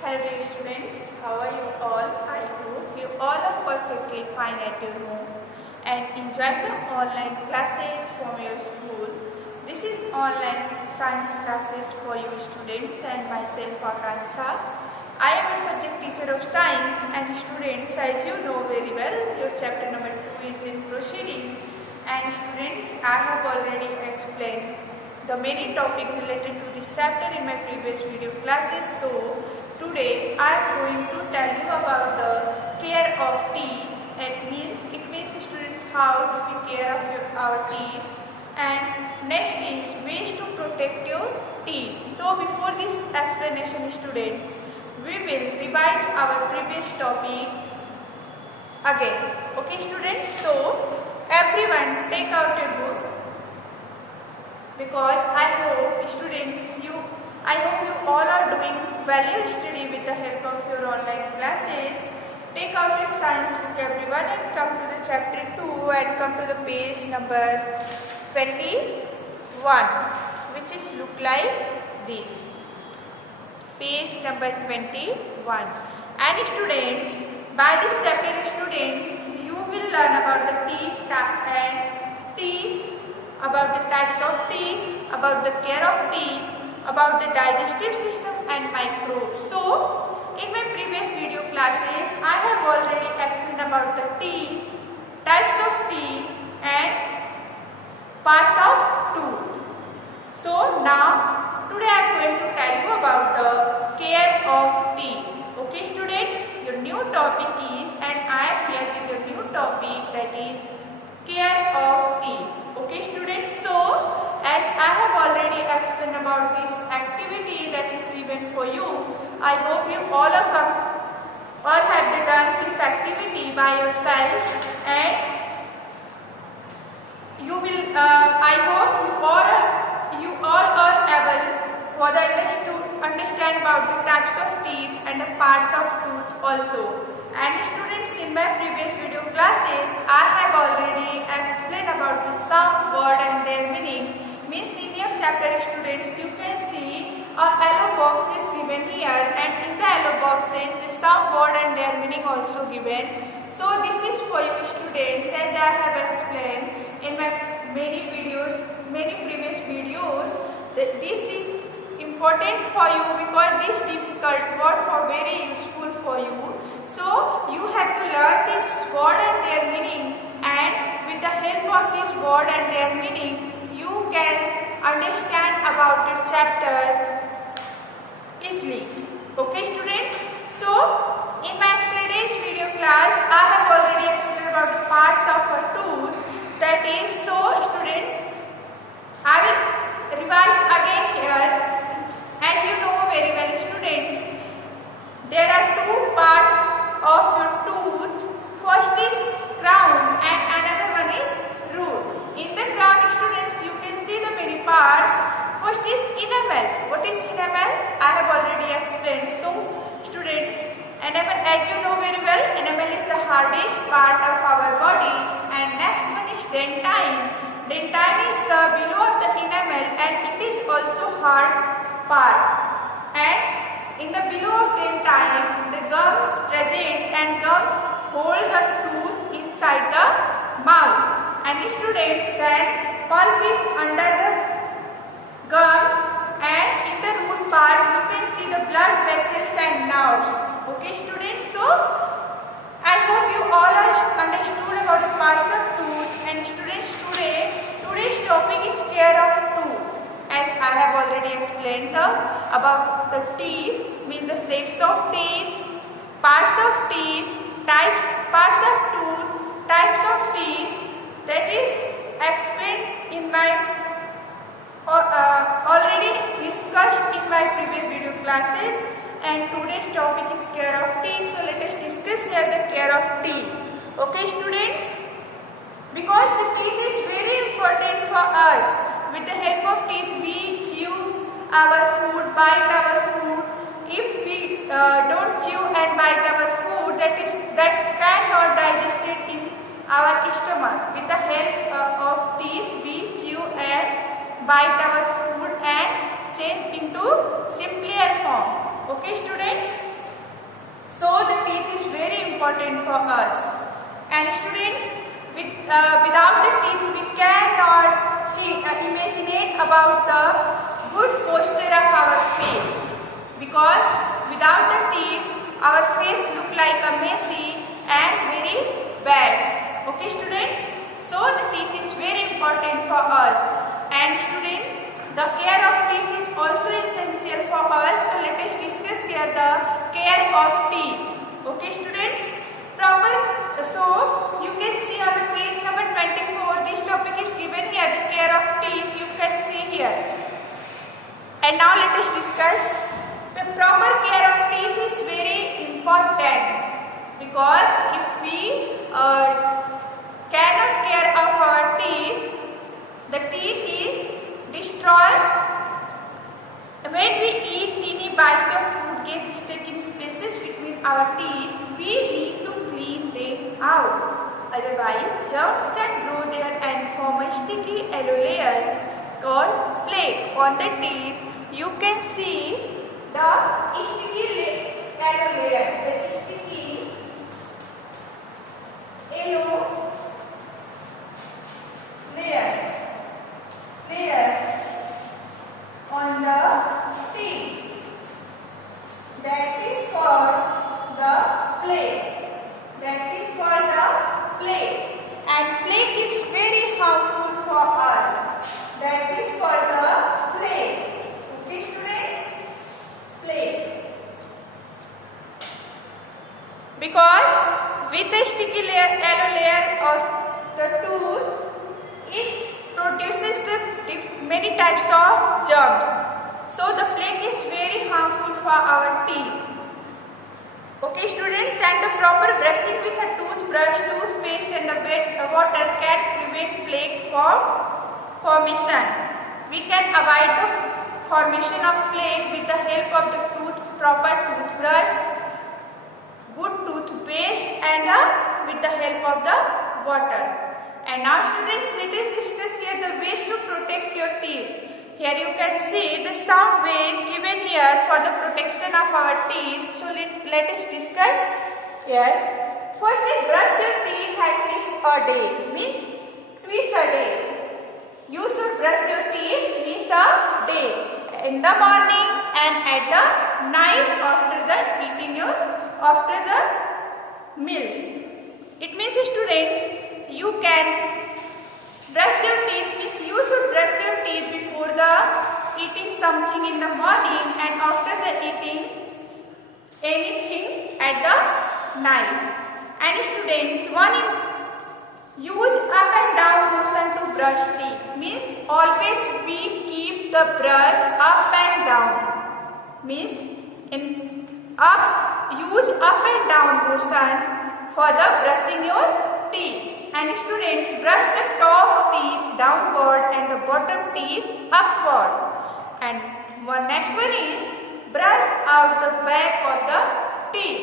Hello dear students, how are you all? I hope you all are perfectly fine at your home and enjoy the online classes from your school. This is online science classes for you students and myself Akanksha. I am a subject teacher of science and students, as you know very well, your chapter number 2 is in proceeding, and students, I have already explained the many topics related to this chapter in my previous video classes. So today I am going to tell you about the care of teeth. It means students how do we care of our teeth, and next is ways to protect your teeth. So before this explanation students, we will revise our previous topic again. Okay students, so everyone take out your book, because I hope you all are doing value study with the help of your online classes. Take out your science book everyone and come to the chapter 2 and come to the page number 21, which is look like this. Page number 21. And students, by this chapter students, you will learn about the teeth, about the types of teeth, about the care of teeth, about the digestive system and microbes. So, in my previous video classes, I have already explained about the teeth, types of teeth and parts of tooth. So, now, today I am going to tell you about the care of teeth. Okay students, your new topic is, and I am here with your new topic, that is care of teeth. Okay students, so as I have already explained about this activity that is given for you, I hope you all have done this activity by yourself, and you will I hope you all are able for to understand about the types of teeth and the parts of tooth also. And students, in my previous video classes, I have already explained about the some word and their meaning. Means in your chapter students, you can see a yellow box is given here, and in the yellow boxes the some word and their meaning also given. So this is for you students, as I have explained in my many previous videos, that this is important for you because this difficult word are very useful for you. So you have to learn this word and their meaning, and with the help of this word and their meaning, you can understand about the chapter easily. Okay students? So in my yesterday's video class, I have already explained about the parts of a tooth. That is, so students, I will revise again here. As you know very well students, there are two parts of your tooth. First is crown and another one is root. In the crown students, you can see the many parts. First is enamel. What is enamel? I have already explained. So students, enamel, as you know very well, enamel is the hardest part of our body, and next one is dentine. Dentine is the below of the enamel, and it is also hard part. And in the below of dentine, the gums present, and gum hold the tooth inside the mouth. And students, then pulp is under the gums, and in the root part you can see the blood vessels and nerves. Okay students, so I hope you all are understood about the parts of tooth. And students, today's topic is care of tooth. As I have already explained about the teeth, means the shapes of teeth, parts of teeth, parts of tooth, types of teeth, that is explained in my already discussed in my previous video classes. And today's topic is care of teeth. So let us discuss here the care of teeth. Okay students, because the teeth is very important for us. With the help of teeth, we chew our food, bite our food. If we don't chew and bite our food, that cannot digest it in our stomach. With the help of teeth, we chew and bite our food and change into simpler form. Okay students? important for us. And students, without the teeth we cannot imagine about the good posture of our face, because without the teeth our face look like a messy and very bad. Okay students, so the teeth is very important for us. And students, the care of teeth is also essential for us, so let us discuss here the care of teeth. Okay students, so you can see on the page number 24, this topic is given here, the care of teeth, you can see here. And now let us discuss the proper care of teeth is very important, because if we cannot care of our teeth, the teeth is destroyed. When we eat, teeny bites of food get stuck in spaces between our teeth. We need to clean them out. Otherwise, germs can grow there and form a sticky yellow layer called plaque on the teeth. You can see the sticky yellow layer. The sticky yellow layer on the teeth. That is called the plaque. That is called the plaque. And plaque is very harmful for us. That is called the plaque. Okay students? Plaque. Because with the sticky yellow layer of the tooth, it produces many types of germs. So the plaque is very harmful for our teeth. Okay students, and the proper brushing with a toothbrush, toothpaste and the wet water can prevent plaque formation. We can avoid the formation of plaque with the help of the proper toothbrush, good toothpaste and with the help of the water. And now students, let us discuss here the ways to protect your teeth. Here you can see the some ways given here for the protection of our teeth. So let us discuss here. Firstly, brush your teeth at least a day, means twice a day. You should brush your teeth twice a day, in the morning and at the night after the meals. It means students, you can brush your teeth, means you should brush your teeth before the eating something in the morning and after the eating anything at the night. And students, use up and down motion to brush teeth, means always we keep the brush up and down, means use up and down motion for the brushing your teeth. And students, brush the top teeth downward and the bottom teeth upward. And next one is brush out the back of the teeth.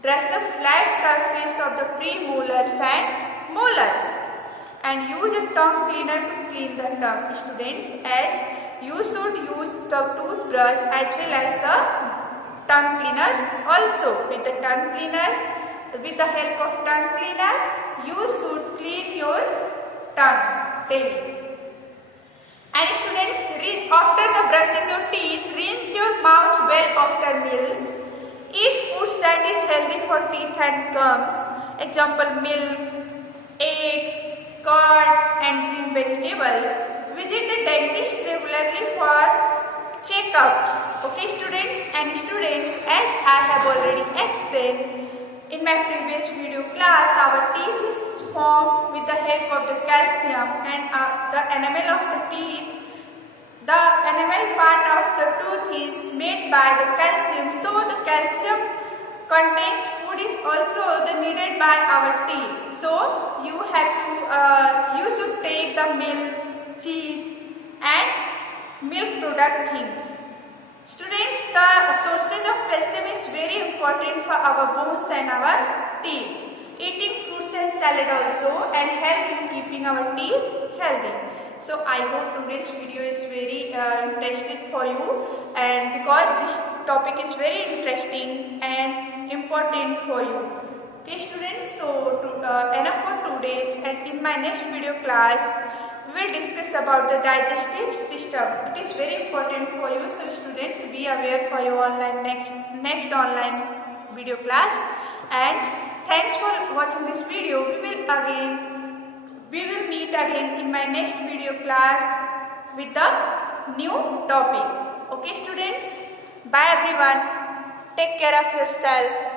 Brush the flat surface of the premolars and molars. And use a tongue cleaner to clean the tongue, students, as you should use the toothbrush as well as the tongue cleaner also. With the help of tongue cleaner, you should clean your tongue daily. And students, after the brushing your teeth, rinse your mouth well after meals. Eat foods that is healthy for teeth and gums. Example, milk, eggs, curd and green vegetables. Visit the dentist regularly for checkups. Okay students, as I have already explained in my previous video class, our teeth is formed with the help of the calcium and the enamel of the teeth. The enamel part of the tooth is made by the calcium. So the calcium contains food is also needed by our teeth. So you should take the milk, cheese and milk product things. Students, the sources of calcium is very important for our bones and our teeth. Eating fruits and salad also and help in keeping our teeth healthy. So I hope today's video is very interesting for you, and because this topic is very interesting and important for you. Okay students, so enough for today's, and in my next video class we will discuss about the digestive system. It is very important for you, so students be aware for your next online video class. And thanks for watching this video. We will meet again in my next video class with the new topic. Okay students, bye everyone, take care of yourself.